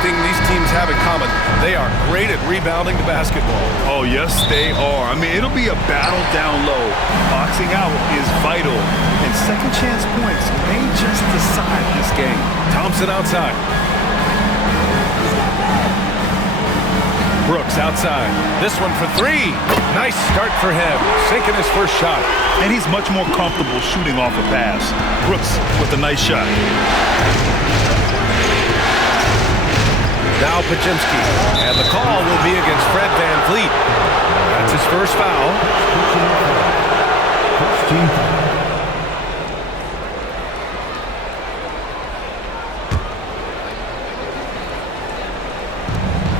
thing these teams have in common. They are great at rebounding the basketball. Oh, yes, they are. I mean, it'll be a battle down low. Boxing out is vital. And second chance points may just decide this game. Thompson outside. Brooks outside. This one for three. Nice start for him. Sinking his first shot. And he's much more comfortable shooting off a pass. Brooks with a nice shot. Now Podziemski. And the call will be against Fred VanVleet. That's his first foul.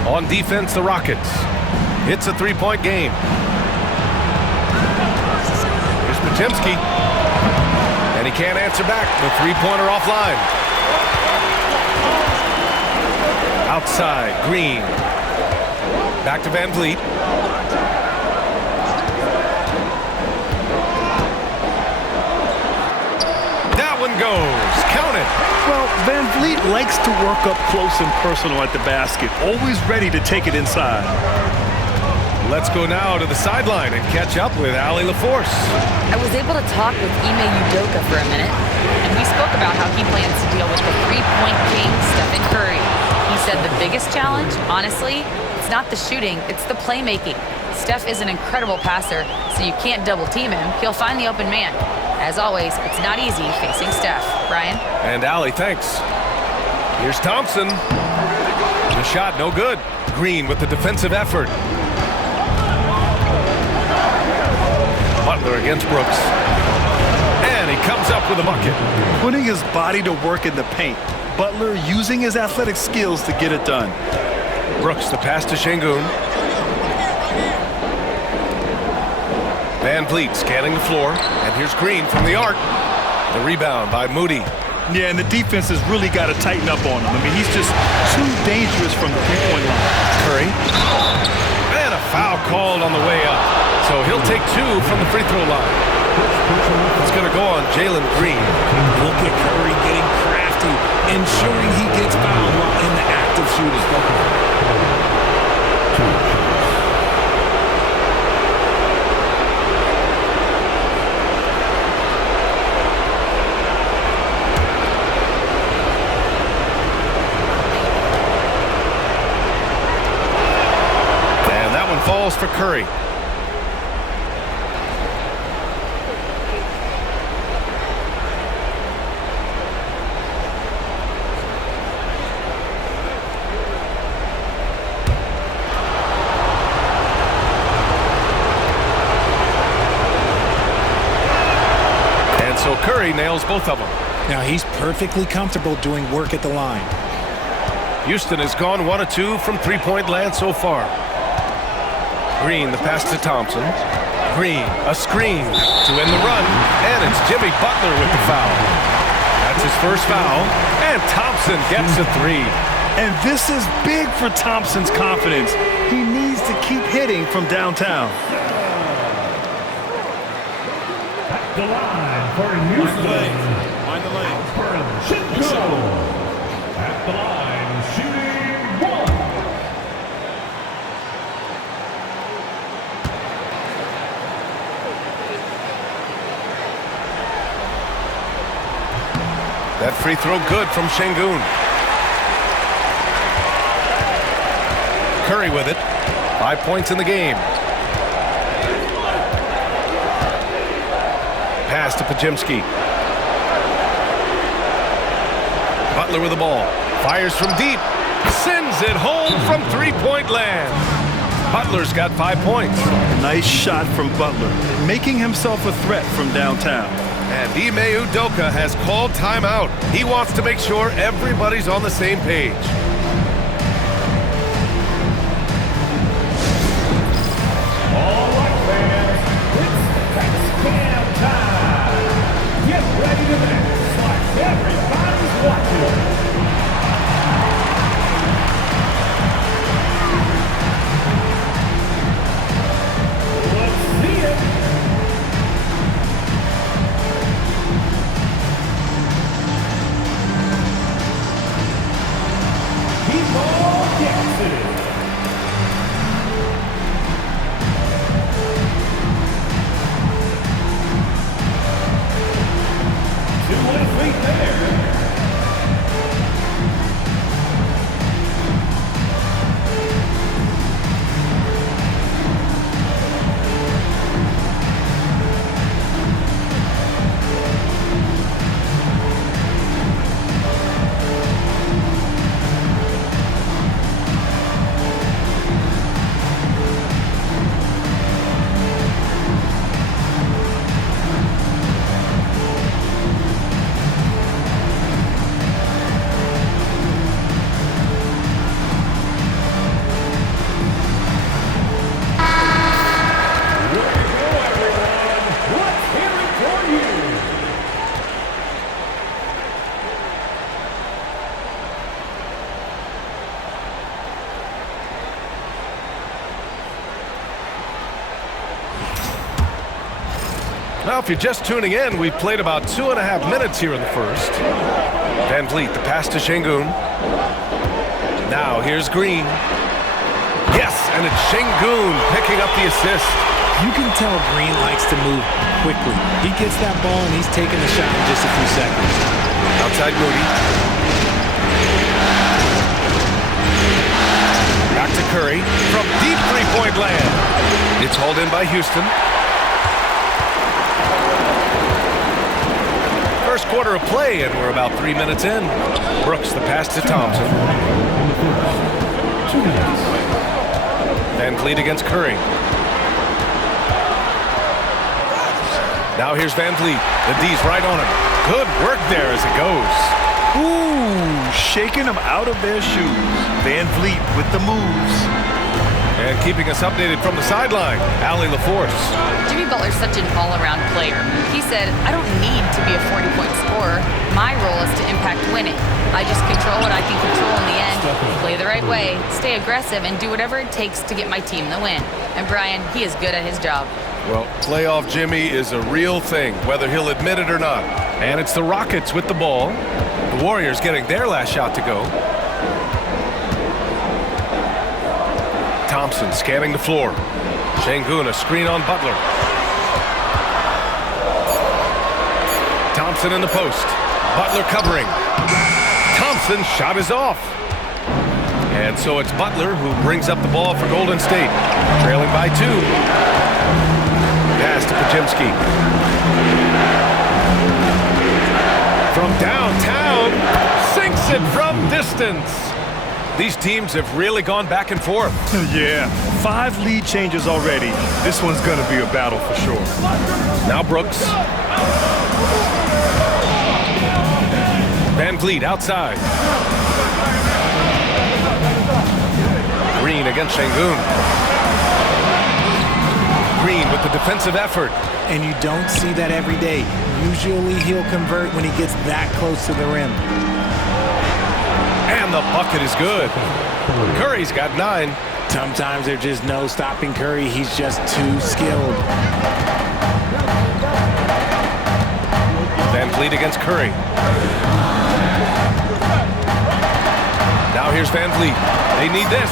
On defense, the Rockets. It's a three-point game. Here's Podziemski. And he can't answer back. The three-pointer offline. Outside, Green. Back to VanVleet. That one goes. Count it. Well, VanVleet likes to work up close and personal at the basket, always ready to take it inside. Let's go now to the sideline and catch up with Allie LaForce. I was able to talk with Ime Udoka for a minute, and we spoke about how he plans to deal with the three-point king, Stephen Curry. He said the biggest challenge, honestly, it's not the shooting, it's the playmaking. Steph is an incredible passer, so you can't double-team him. He'll find the open man. As always, it's not easy facing Steph. Brian? And Allie, thanks. Here's Thompson. The shot, no good. Green with the defensive effort. Butler against Brooks. And he comes up with a bucket. Putting his body to work in the paint. Butler using his athletic skills to get it done. Brooks, the pass to Şengün. VanVleet scanning the floor. And here's Green from the arc. The rebound by Moody. Yeah, and the defense has really got to tighten up on him. I mean, he's just too dangerous from the three-point line. Curry. And a foul called on the way up. So he'll take two from the free throw line. It's going to go on Jalen Green. Look at Curry getting crafty, ensuring he gets fouled while in the act of shooting. And that one falls for Curry. So Curry nails both of them. Now he's perfectly comfortable doing work at the line. Houston has gone 1 of 2 from three-point land so far. Green, the pass to Thompson. Green, a screen to end the run. And it's Jimmy Butler with the foul. That's his first foul. And Thompson gets a three. And this is big for Thompson's confidence. He needs to keep hitting from downtown. The line for Houston. Find the lane. Podziemski. At the line, shooting one. That free throw good from Şengün. Curry with it. 5 points in the game. Pass to Podziemski. Butler with the ball. Fires from deep. Sends it home from three-point land. Butler's got 5 points. Nice shot from Butler, making himself a threat from downtown. And Ime Udoka has called timeout. He wants to make sure everybody's on the same page. All right, fans. It's X-Cam time. Get ready to dance like everybody's watching. Let's see it. gets it. 2 lead there. Now, if you're just tuning in, we've played about 2.5 minutes here in the first. Van Vliet, the pass to Şengün. Now, here's Green. Yes, and it's Şengün picking up the assist. You can tell Green likes to move quickly. He gets that ball and he's taking the shot in just a few seconds. Outside Moody. Back to Curry from deep three-point land. It's hauled in by Houston. First quarter of play, and we're about 3 minutes in. Brooks, the pass to Thompson. 2 minutes. Van Vliet against Curry. Now here's Van Vliet. The D's right on him. Good work there as it goes. Ooh, shaking them out of their shoes. Van Vliet with the moves. And keeping us updated from the sideline, Allie LaForce. Jimmy Butler's such an all-around player. He said, I don't need to be a 40-point scorer. My role is to impact winning. I just control what I can control in the end, play the right way, stay aggressive, and do whatever it takes to get my team the win. And Brian, he is good at his job. Well, playoff Jimmy is a real thing, whether he'll admit it or not. And it's the Rockets with the ball. The Warriors getting their last shot to go. Thompson scanning the floor. Şengün, a screen on Butler. Thompson in the post. Butler covering. Thompson's shot is off. And so it's Butler who brings up the ball for Golden State. Trailing by 2. Pass to Podziemski. From downtown, sinks it from distance. These teams have really gone back and forth. Yeah, 5 lead changes already. This one's going to be a battle for sure. Now Brooks. Van Vliet outside. Green against Şengün. Green with the defensive effort. And you don't see that every day. Usually he'll convert when he gets that close to the rim. And the bucket is good. Curry's got 9. Sometimes there's just no stopping Curry. He's just too skilled. Van Vliet against Curry. Now here's Van Vliet. They need this.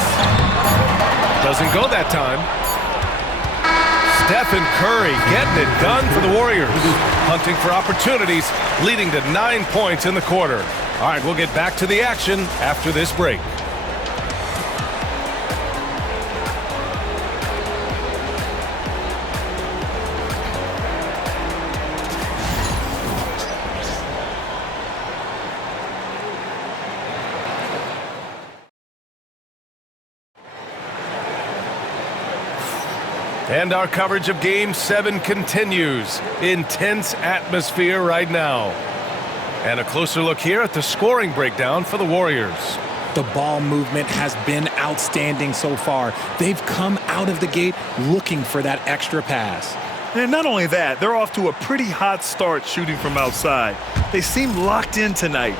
Doesn't go that time. Stephen Curry getting it done for the Warriors. Hunting for opportunities, leading to 9 points in the quarter. All right, we'll get back to the action after this break. And our coverage of Game 7 continues. Intense atmosphere right now. And a closer look here at the scoring breakdown for the Warriors. The ball movement has been outstanding so far. They've come out of the gate looking for that extra pass. And not only that, they're off to a pretty hot start shooting from outside. They seem locked in tonight.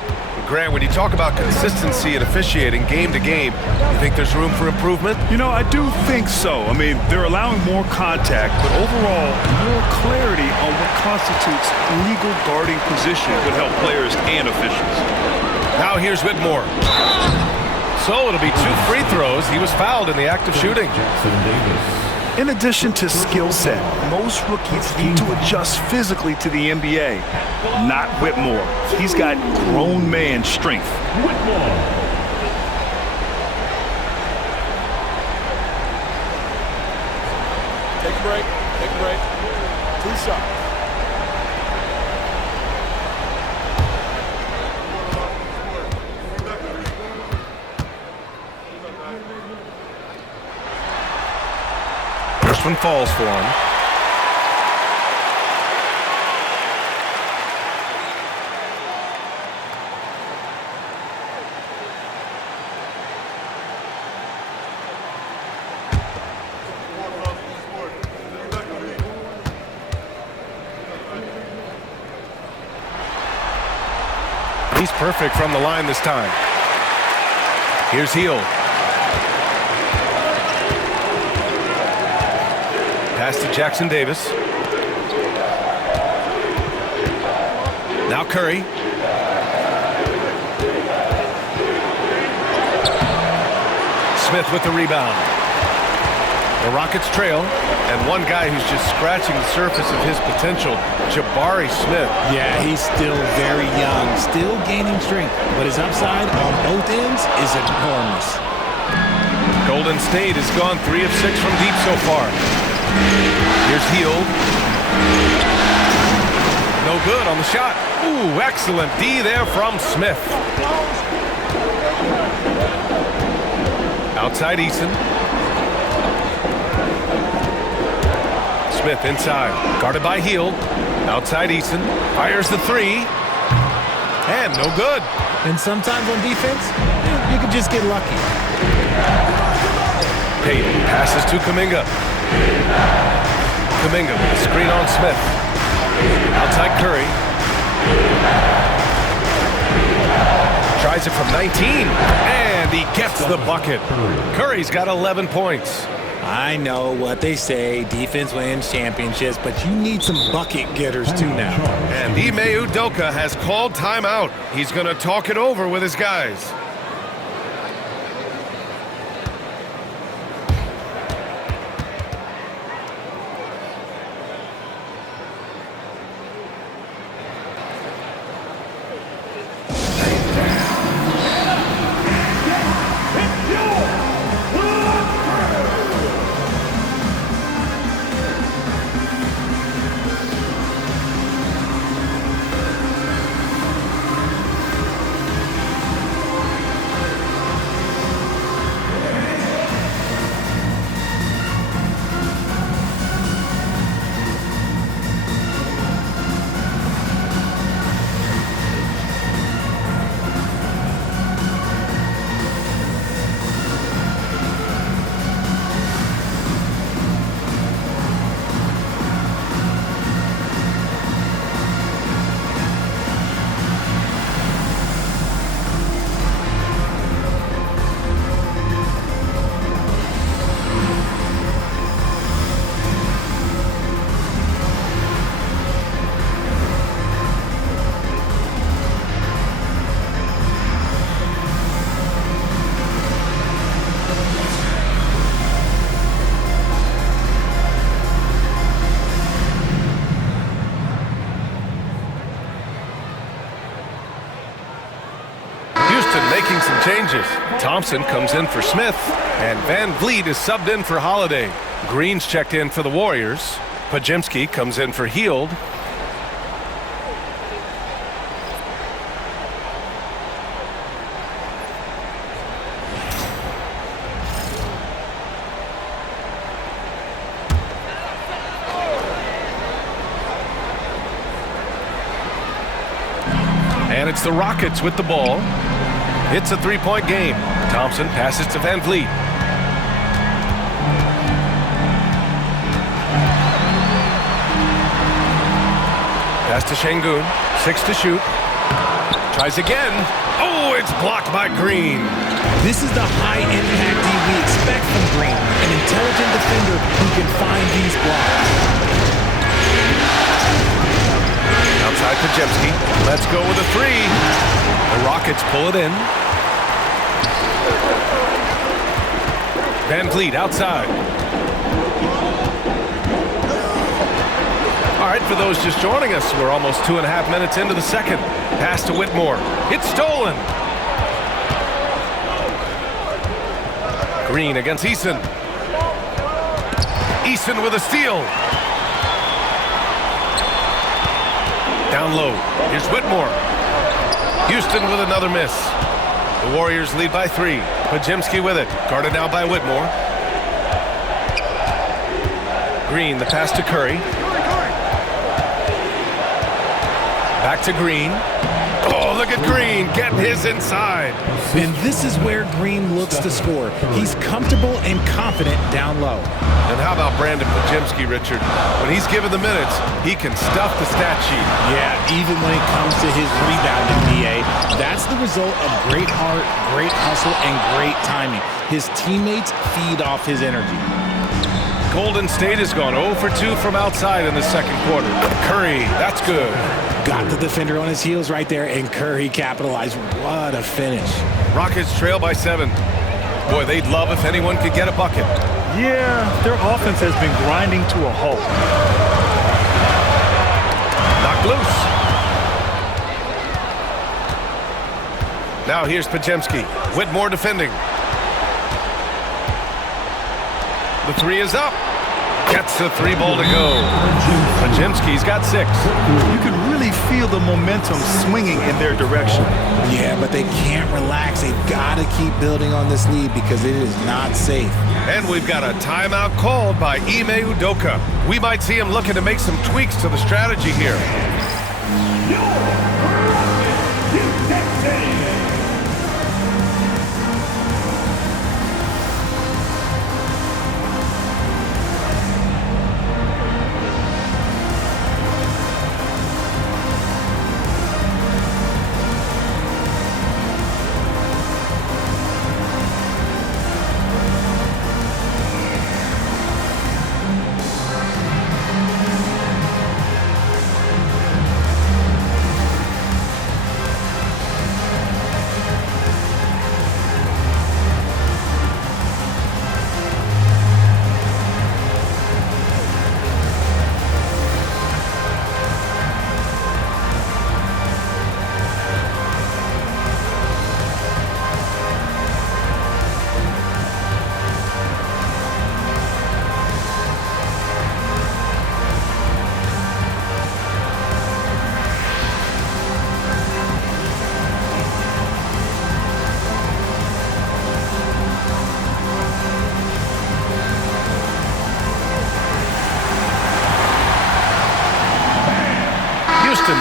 Grant, when you talk about consistency and officiating game to game, you think there's room for improvement? You know, I do think so. I mean, they're allowing more contact, but overall, more clarity on what constitutes legal guarding position would help players and officials. Now here's Whitmore. So it'll be 2 free throws. He was fouled in the act of shooting. Jackson Davis. In addition to skill set, most rookies need to adjust physically to the NBA. Not Whitmore. He's got grown man strength. Whitmore. Take a break. Take a break. 2 shots. First one falls for him. He's perfect from the line this time. Here's Hield. Pass to Jackson Davis. Now Curry. Smith with the rebound. The Rockets trail, and one guy who's just scratching the surface of his potential, Jabari Smith. Yeah, he's still very young, still gaining strength, but his upside on both ends is enormous. Golden State has gone 3 of 6 from deep so far. Here's Hield. No good on the shot. Ooh, excellent D there from Smith. Outside Eason. Smith inside. Guarded by Hield. Outside Eason. Fires the 3. And no good. And sometimes on defense, you can just get lucky. Payton passes to Kuminga. Kuminga with a screen on Smith. Outside Curry. Tries it from 19. And he gets the bucket. Curry's got 11 points. I know what they say, defense wins championships, but you need some bucket getters too now. And Ime Udoka has called timeout. He's going to talk it over with his guys. Making some changes. Thompson comes in for Smith, and Van Vliet is subbed in for Holiday. Green's checked in for the Warriors. Podziemski comes in for Hield. And it's the Rockets with the ball. It's a 3-point game. Thompson passes to Van Vliet. Pass to Şengün. 6 to shoot. Tries again. Oh, it's blocked by Green. This is the high-impact D we expect from Green, an intelligent defender who can find these blocks. Outside Podziemski. Let's go with a 3. The Rockets pull it in. Van Vliet outside. All right, for those just joining us, we're almost 2.5 minutes into the second. Pass to Whitmore. It's stolen. Green against Eason. Eason with a steal. Down low. Here's Whitmore. Houston with another miss. The Warriors lead by 3. Podziemski with it. Guarded now by Whitmore. Green, the pass to Curry. Back to Green. Oh, look at Green getting his inside. And this is where Green looks to score. He's comfortable and confident down low. And how about Brandon Podziemski, Richard? When he's given the minutes, he can stuff the stat sheet. Yeah, even when it comes to his rebounding, DA, that's the result of great heart, great hustle, and great timing. His teammates feed off his energy. Golden State has gone 0 for 2 from outside in the second quarter. Curry, that's good. Got the defender on his heels right there, and Curry capitalized. What a finish. Rockets trail by 7. Boy, they'd love if anyone could get a bucket. Yeah, their offense has been grinding to a halt. Knocked loose. Now here's Podziemski. Whitmore defending. The 3 is up. Gets the 3 ball to go. Podziemski's got 6. You can really feel the momentum swinging in their direction. Yeah, but they can't relax. They've got to keep building on this lead because it is not safe. And we've got a timeout called by Ime Udoka. We might see him looking to make some tweaks to the strategy here.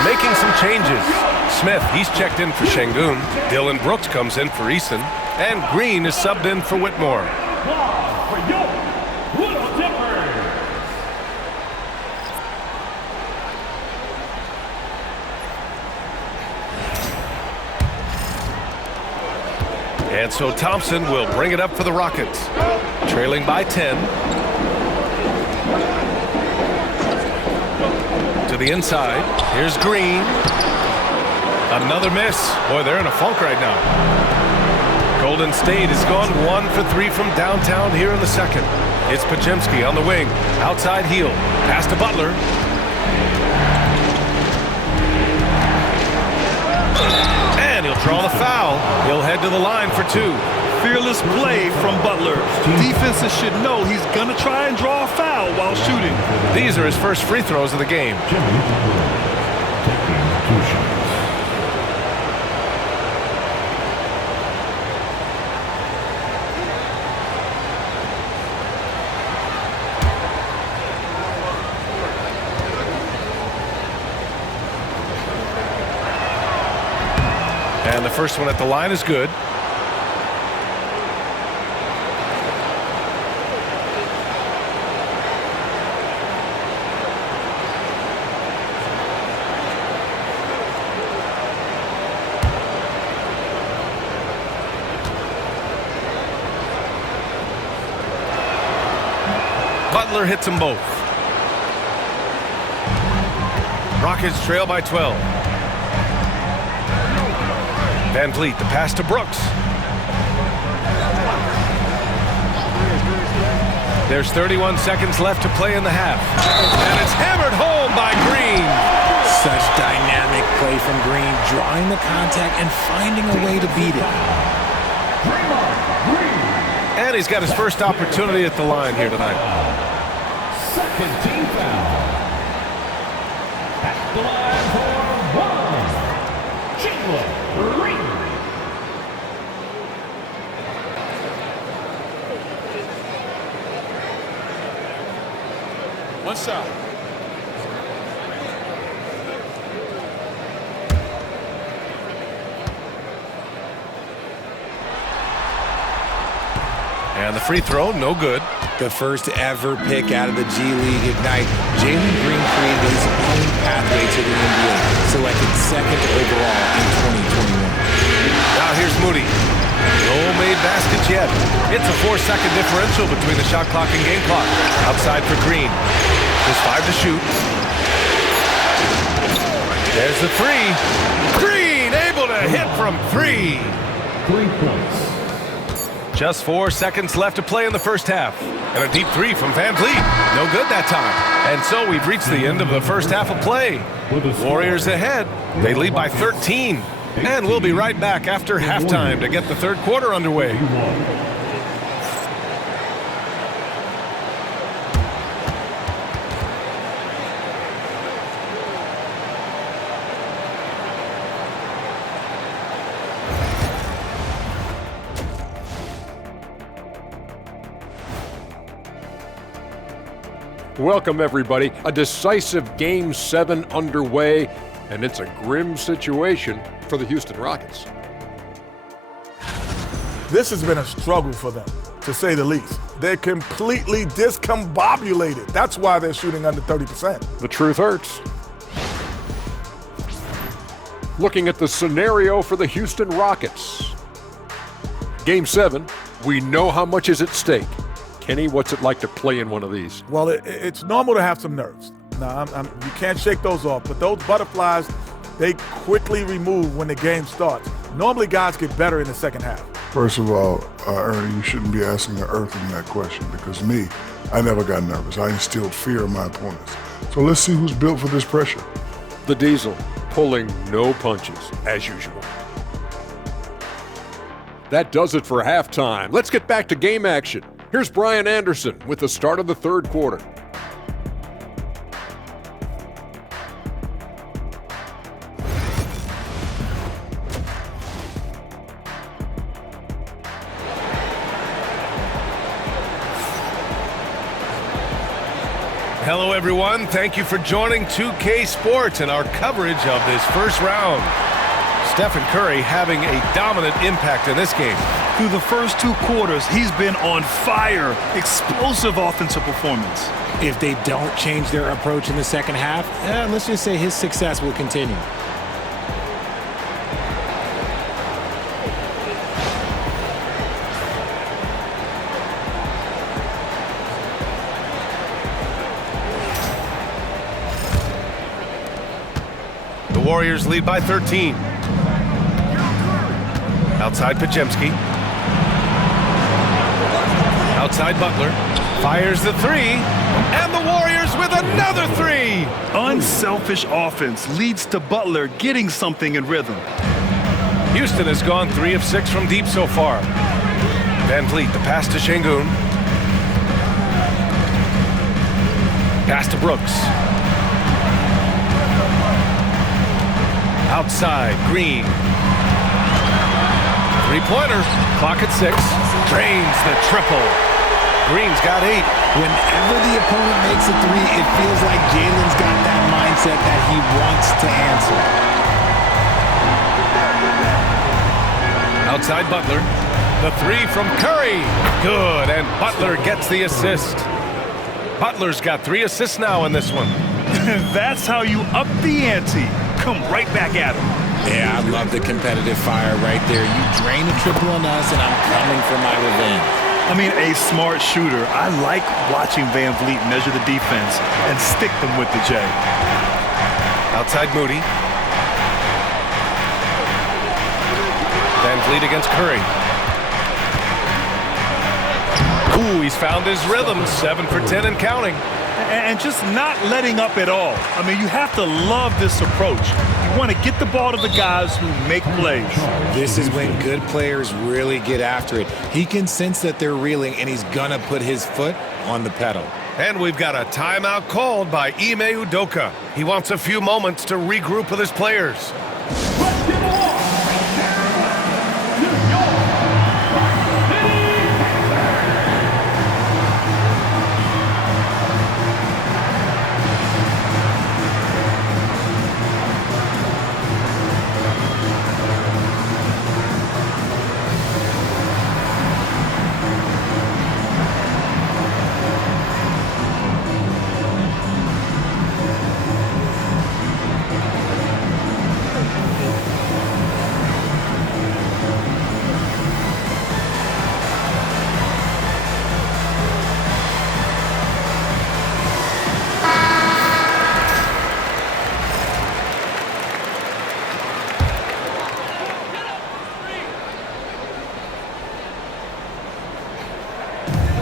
Making some changes. Smith, he's checked in for Şengün. Dylan Brooks comes in for Eason. And Green is subbed in for Whitmore. And so Thompson will bring it up for the Rockets. Trailing by 10. To the inside. Here's Green. Another miss. Boy, they're in a funk right now. Golden State has gone 1 for 3 from downtown here in the second. It's Podziemski on the wing. Outside heel. Pass to Butler. And he'll draw the foul. He'll head to the line for 2. Fearless play from Butler. Defenses should know he's going to try and draw a foul while shooting. These are his first free throws of the game. Jimmy Butler taking 2 shots. And the first one at the line is good. Butler hits them both. Rockets trail by 12. Van Vliet, the pass to Brooks. There's 31 seconds left to play in the half. And it's hammered home by Green. Such dynamic play from Green, drawing the contact and finding a way to beat it. And he's got his first opportunity at the line here tonight. Second team foul. At the line for one, Chandler Green. One shot. And the free throw, no good. The first ever pick out of the G League Ignite, Jalen Green created his own pathway to the NBA, selected second overall in 2021. Now here's Moody. No made baskets yet. It's a 4-second differential between the shot clock and game clock. Outside for Green. Just 5 to shoot. There's the three. Green able to hit from 3. 3 points. Just 4 seconds left to play in the first half. And a deep 3 from Van Vliet. No good that time. And so we've reached the end of the first half of play. Warriors ahead. They lead by 13. And we'll be right back after halftime to get the third quarter underway. Welcome, everybody. A decisive Game 7 underway, and it's a grim situation for the Houston Rockets. This has been a struggle for them, to say the least. They're completely discombobulated. That's why they're shooting under 30%. The truth hurts. Looking at the scenario for the Houston Rockets. Game 7, we know how much is at stake. Kenny, what's it like to play in one of these? Well, it's normal to have some nerves. Now, you can't shake those off, but those butterflies, they quickly remove when the game starts. Normally, guys get better in the second half. First of all, Ernie, you shouldn't be asking the Earthling that question because I never got nervous. I instilled fear in my opponents. So let's see who's built for this pressure. The Diesel pulling no punches, as usual. That does it for halftime. Let's get back to game action. Here's Brian Anderson with the start of the third quarter. Hello, everyone. Thank you for joining 2K Sports and our coverage of this first round. Stephen Curry having a dominant impact in this game. Through the first 2 quarters, he's been on fire. Explosive offensive performance. If they don't change their approach in the second half, let's just say his success will continue. The Warriors lead by 13. Outside Podziemski. Outside Butler. Fires the 3. And the Warriors with another 3. Unselfish offense leads to Butler getting something in rhythm. Houston has gone 3 of 6 from deep so far. Van Vliet, the pass to Şengün. Pass to Brooks. Outside, Green. 3-pointer, clock at 6. Drains the triple. Green's got 8. Whenever the opponent makes a 3, it feels like Jalen's got that mindset that he wants to answer. Outside Butler. The 3 from Curry. Good, and Butler gets the assist. Butler's got 3 assists now in this one. That's how you up the ante. Come right back at him. Yeah, I love the competitive fire right there. You drain a triple on us, and I'm coming for my revenge. I mean, a smart shooter. I like watching Van Vliet measure the defense and stick them with the J. Outside Moody. Van Vliet against Curry. Ooh, he's found his rhythm. 7 for 10 and counting. And just not letting up at all. I mean, you have to love this approach. You want to get the ball to the guys who make plays. This is when good players really get after it. He can sense that they're reeling, and he's going to put his foot on the pedal. And we've got a timeout called by Ime Udoka. He wants a few moments to regroup with his players.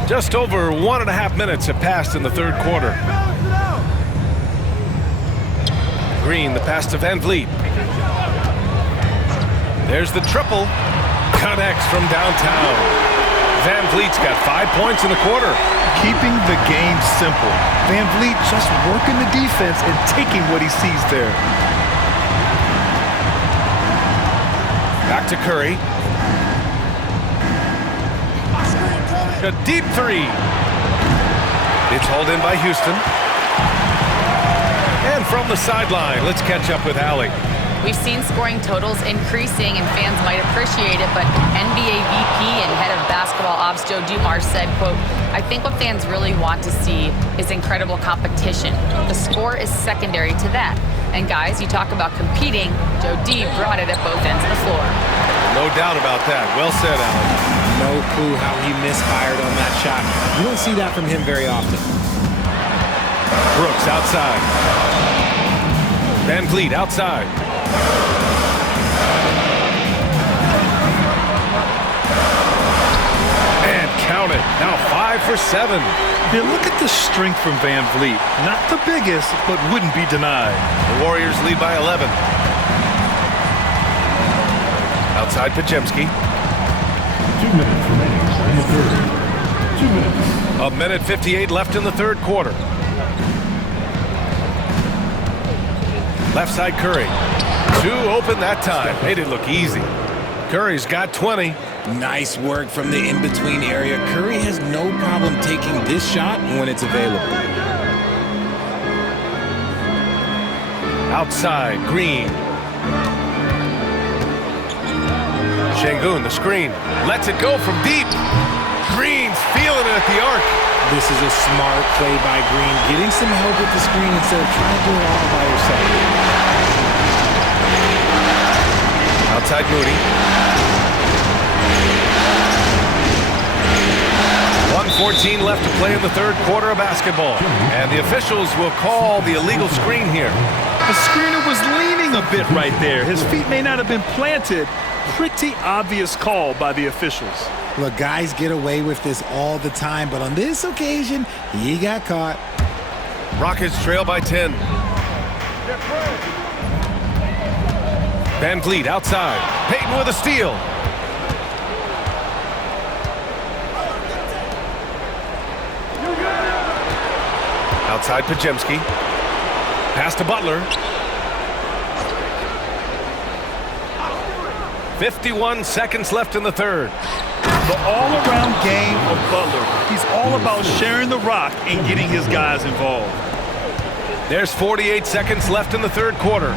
Just over 1.5 minutes have passed in the third quarter. Green, the pass to Van Vliet. There's the triple. Connects from downtown. Van Vliet's got 5 points in the quarter. Keeping the game simple. Van Vliet just working the defense and taking what he sees there. Back to Curry. A deep three. It's hauled in by Houston. And from the sideline, let's catch up with Allie. We've seen scoring totals increasing, and fans might appreciate it, but NBA VP and head of basketball ops Joe Dumars said, quote, "I think what fans really want to see is incredible competition. The score is secondary to that. And guys, you talk about competing, Joe D brought it at both ends of the floor." No doubt about that. Well said, Allie. No clue how he misfired on that shot. You don't see that from him very often. Brooks outside. Van Vliet outside. And count it. Now 5 for 7. Yeah, look at the strength from Van Vliet. Not the biggest, but wouldn't be denied. The Warriors lead by 11. Outside Podziemski. 2 minutes remaining in the third. 2 minutes. 1:58 left in the third quarter. Left side Curry. 2 open that time. Made it look easy. Curry's got 20. Nice work from the in-between area. Curry has no problem taking this shot when it's available. Outside, Green. Şengün, the screen. Lets it go from deep. Green's feeling it at the arc. This is a smart play by Green, getting some help with the screen instead of trying to do it all by yourself. Outside Moody. 1:14 left to play in the third quarter of basketball. And the officials will call the illegal screen here. The screener was leaning a bit right there. His feet may not have been planted. Pretty obvious call by the officials. Look, guys get away with this all the time, but on this occasion, he got caught. Rockets trail by 10. Van Vliet outside. Payton with a steal. Outside Podziemski. Pass to Butler. 51 seconds left in the third. The all-around game of Butler. He's all about sharing the rock and getting his guys involved. There's 48 seconds left in the third quarter.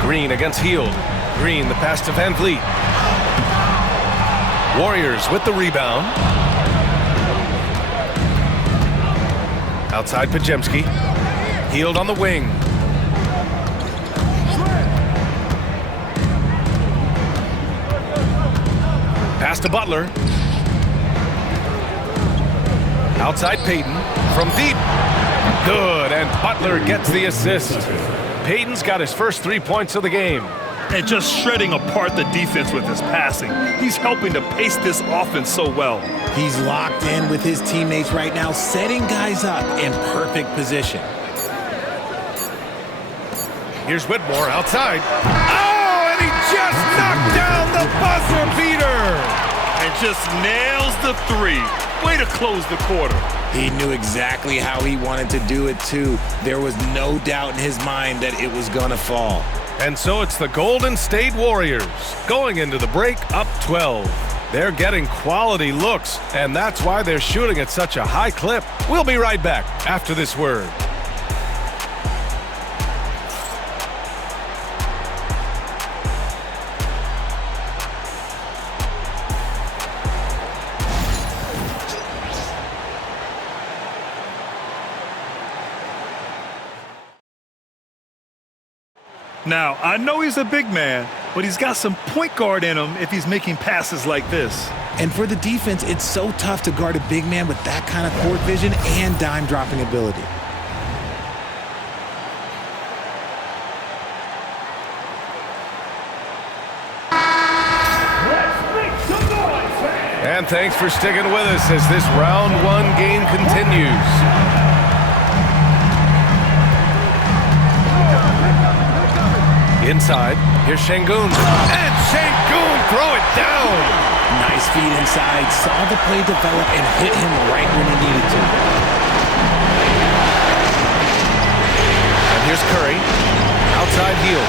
Green against Hield. Green, the pass to Van Vliet. Warriors with the rebound. Outside Podziemski. Hield on the wing. Pass to Butler. Outside Payton. From deep. Good, and Butler gets the assist. Payton's got his first 3 points of the game. and just shredding apart the defense with his passing. He's helping to pace this offense so well. He's locked in with his teammates right now, setting guys up in perfect position. Here's Whitmore outside. Oh, and he just knocked down the buzzer beater. And just nails the three. Way to close the quarter. He knew exactly how he wanted to do it, too. There was no doubt in his mind that it was going to fall. And so it's the Golden State Warriors going into the break up 12. They're getting quality looks, and that's why they're shooting at such a high clip. We'll be right back after this word. Now, I know he's a big man, but he's got some point guard in him if he's making passes like this. And for the defense, it's so tough to guard a big man with that kind of court vision and dime-dropping ability. And thanks for sticking with us as this round one game continues. Inside, here's Şengün. And Şengün throw it down. Nice feed inside, saw the play develop and hit him right when he needed to. And here's Curry. Outside heel.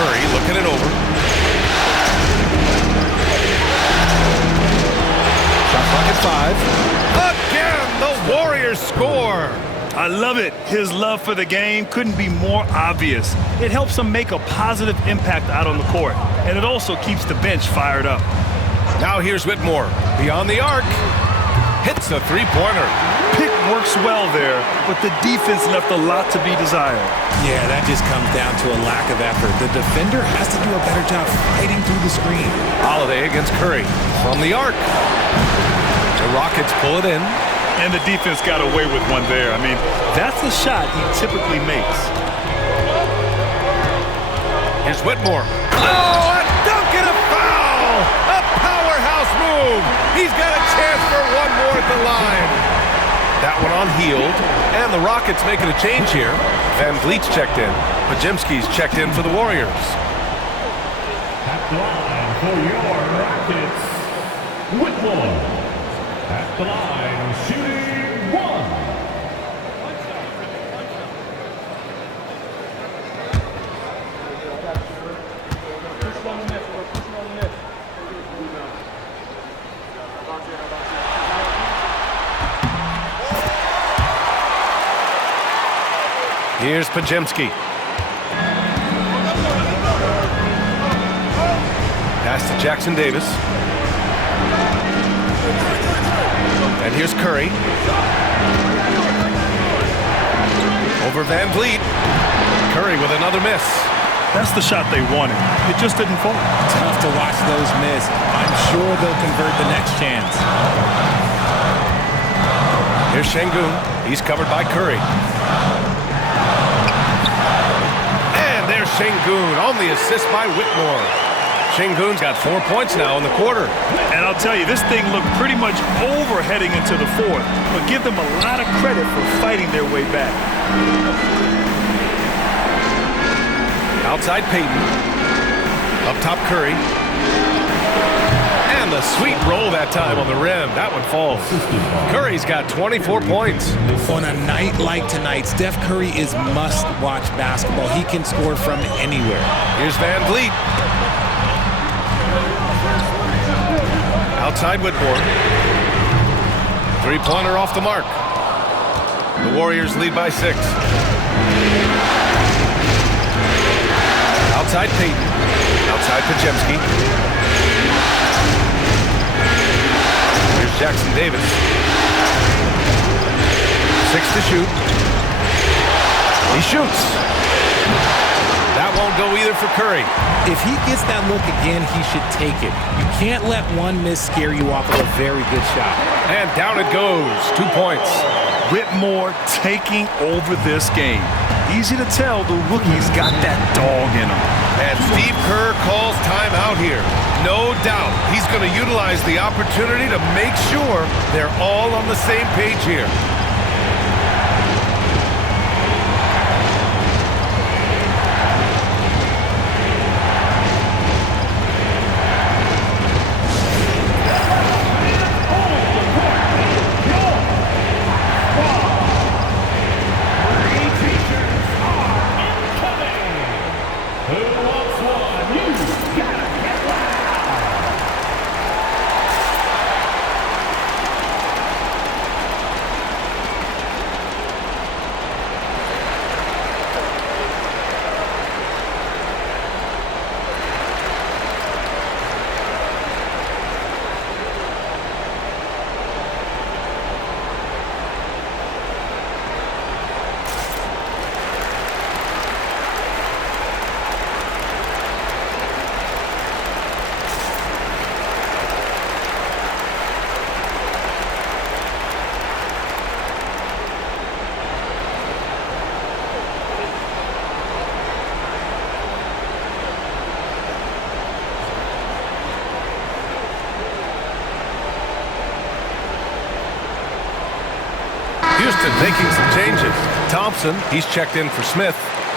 Curry looking it over. Shot clock at 5. Again, the Warriors score. I love it. His love for the game couldn't be more obvious. It helps him make a positive impact out on the court, and it also keeps the bench fired up. Now here's Whitmore. Beyond the arc. Hits a three-pointer. Pick works well there, but the defense left a lot to be desired. Yeah, that just comes down to a lack of effort. The defender has to do a better job fighting through the screen. Holiday against Curry. From the arc. The Rockets pull it in. And the defense got away with one there. I mean, that's a shot he typically makes. Here's Whitmore. Oh, a dunk and a foul! A powerhouse move! He's got a chance for one more at the line. That one on Hield. And the Rockets making a change here. Van Vliet's checked in. Podziemski's checked in for the Warriors. At the line for your Rockets, Whitmore. At the line, shooting 1. Here's Podziemski. Pass to Jackson Davis. And here's Curry. Over Van Vliet. Curry with another miss. That's the shot they wanted. It just didn't fall. Tough to watch those miss. I'm sure they'll convert the next chance. Here's Şengün. He's covered by Curry. And there's Şengün on the assist by Whitmore. Şengün's got 4 points now in the quarter. And I'll tell you, this thing looked pretty much over heading into the fourth, but give them a lot of credit for fighting their way back. Outside Payton. Up top Curry. And the sweet roll that time on the rim. That one falls. Curry's got 24 points. On a night like tonight, Steph Curry is must-watch basketball. He can score from anywhere. Here's Van Vliet. Outside Whitmore. Three-pointer off the mark. The Warriors lead by 6. Outside Payton. Outside Podziemski. Here's Jackson Davis. 6 to shoot. He shoots. That won't go either for Curry. If he gets that look again, he should take it. You can't let one miss scare you off of a very good shot. And down it goes. 2 points. Whitmore taking over this game. Easy to tell the rookie's got that dog in him. And Steve Kerr calls timeout here. No doubt he's going to utilize the opportunity to make sure they're all on the same page here. Houston making some changes. Thompson, he's checked in for Smith.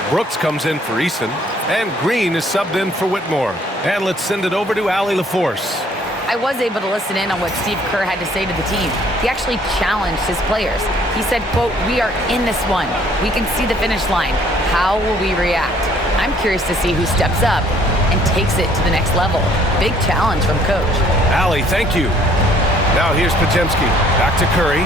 Brooks comes in for Eason. And Green is subbed in for Whitmore. And let's send it over to Allie LaForce. I was able to listen in on what Steve Kerr had to say to the team. He actually challenged his players. He said, quote, "We are in this one. We can see the finish line. How will we react?" I'm curious to see who steps up and takes it to the next level. Big challenge from coach. Allie, thank you. Now here's Podziemski. Back to Curry.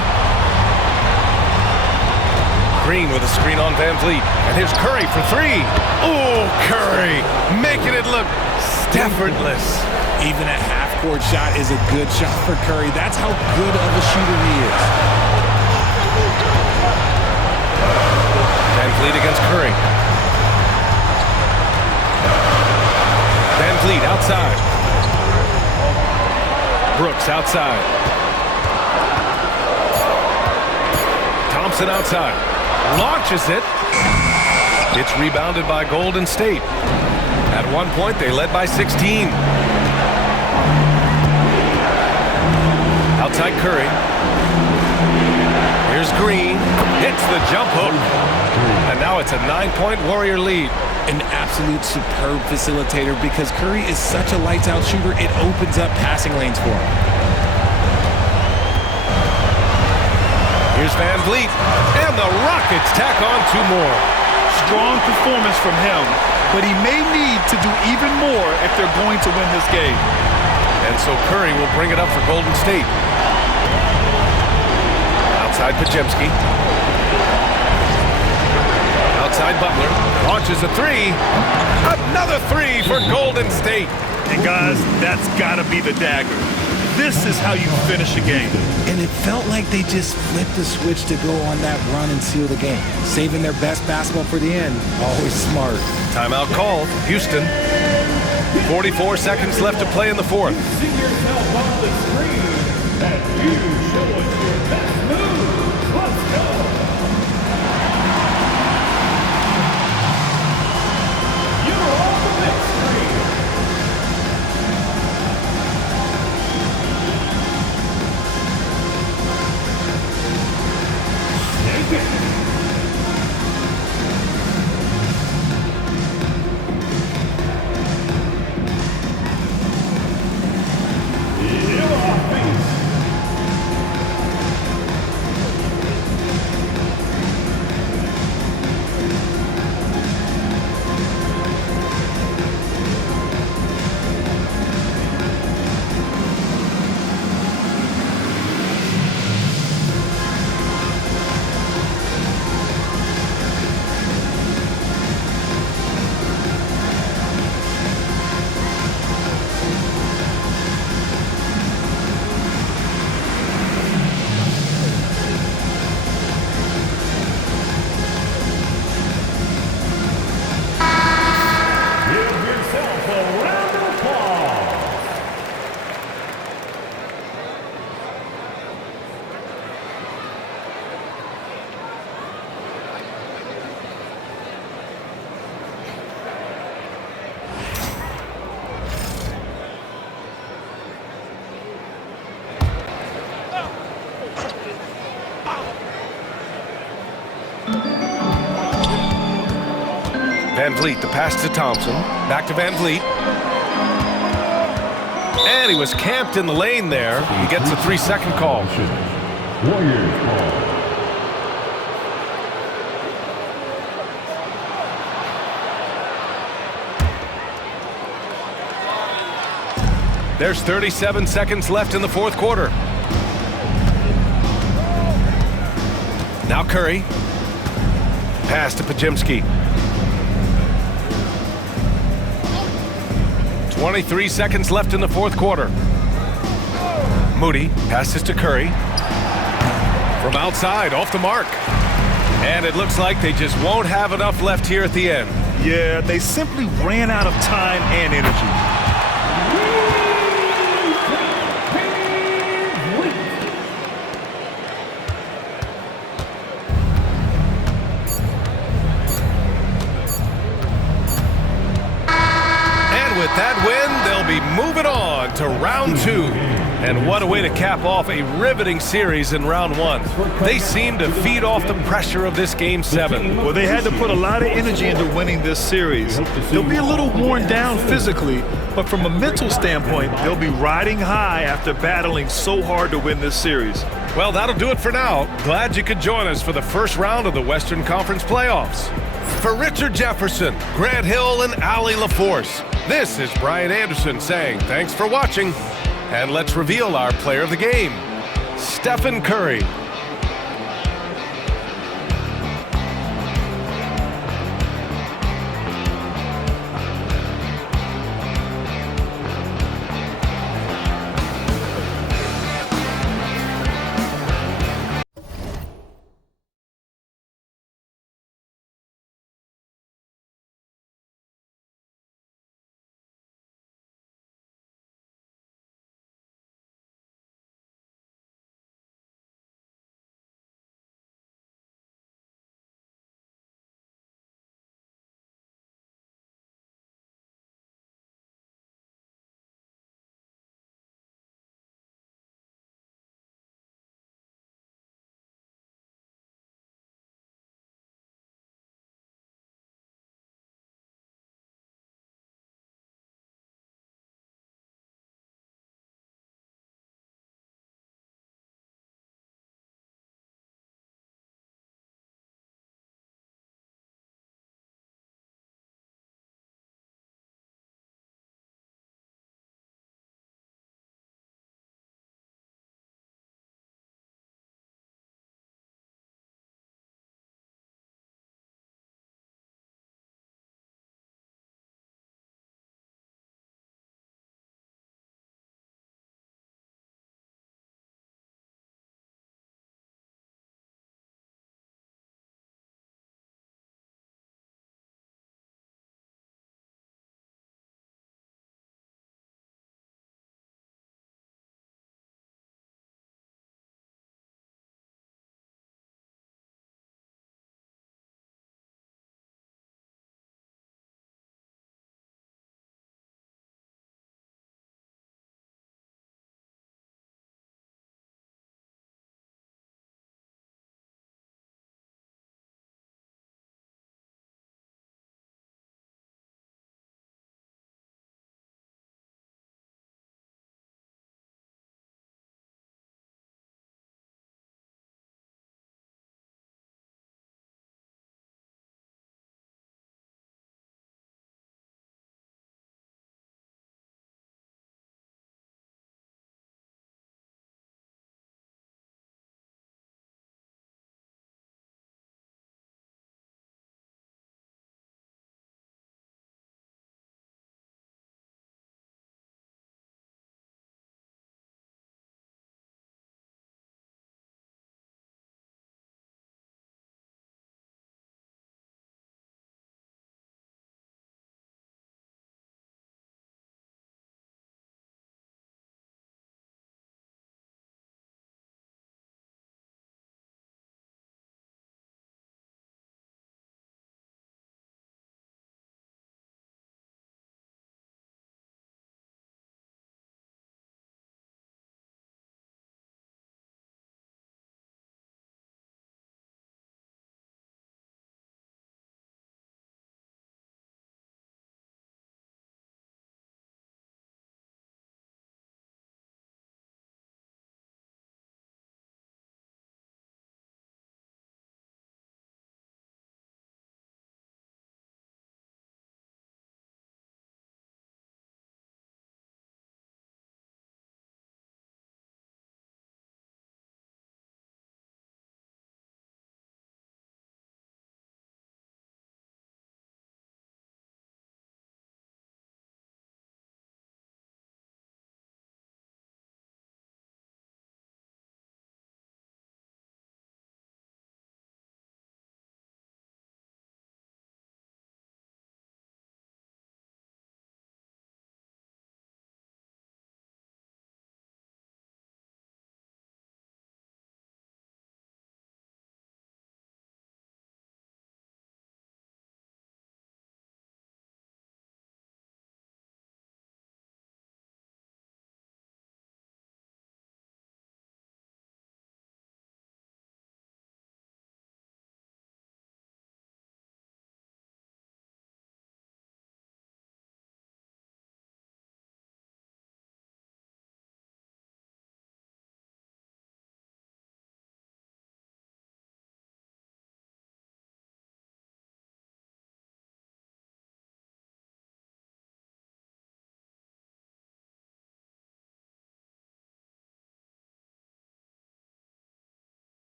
Green with a screen on Van Vliet. And here's Curry for three. Oh, Curry making it look effortless. Even a half-court shot is a good shot for Curry. That's how good of a shooter he is. Van Vliet against Curry. Van Vliet outside. Brooks outside. Thompson outside. Launches it. It's rebounded by Golden State. At one point, they led by 16. Outside Curry. Here's Green. Hits the jump hook. And now it's a 9-point Warrior lead. An absolute superb facilitator because Curry is such a lights-out shooter, it opens up passing lanes for him. Here's Van Vliet. And the Rockets tack on two more. Strong performance from him, but he may need to do even more if they're going to win this game. And so Curry will bring it up for Golden State. Outside Podziemski. Outside Butler. Launches a three. Another three for Golden State. And guys, that's got to be the dagger. This is how you finish a game. And it felt like they just flipped the switch to go on that run and seal the game. Saving their best basketball for the end. Always smart. Timeout called. Houston. 44 seconds left to play in the fourth. See yourself on the screen and you show us your best move. Let's go. You're on the big screen. Snake it. Van Vliet, the pass to Thompson. Back to Van Vliet. And he was camped in the lane there. He gets a 3-second call. Warriors call. There's 37 seconds left in the fourth quarter. Now Curry. Pass to Podziemski. 23 seconds left in the fourth quarter. Moody passes to Curry. From outside, off the mark. And it looks like they just won't have enough left here at the end. Yeah, they simply ran out of time and energy. With that win, they'll be moving on to round 2. And what a way to cap off a riveting series in round 1. They seem to feed off the pressure of this Game 7. Well, they had to put a lot of energy into winning this series. They'll be a little worn down physically, but from a mental standpoint, they'll be riding high after battling so hard to win this series. Well, that'll do it for now. Glad you could join us for the first round of the Western Conference playoffs. For Richard Jefferson, Grant Hill, and Allie LaForce, this is Brian Anderson saying thanks for watching, and let's reveal our player of the game, Stephen Curry.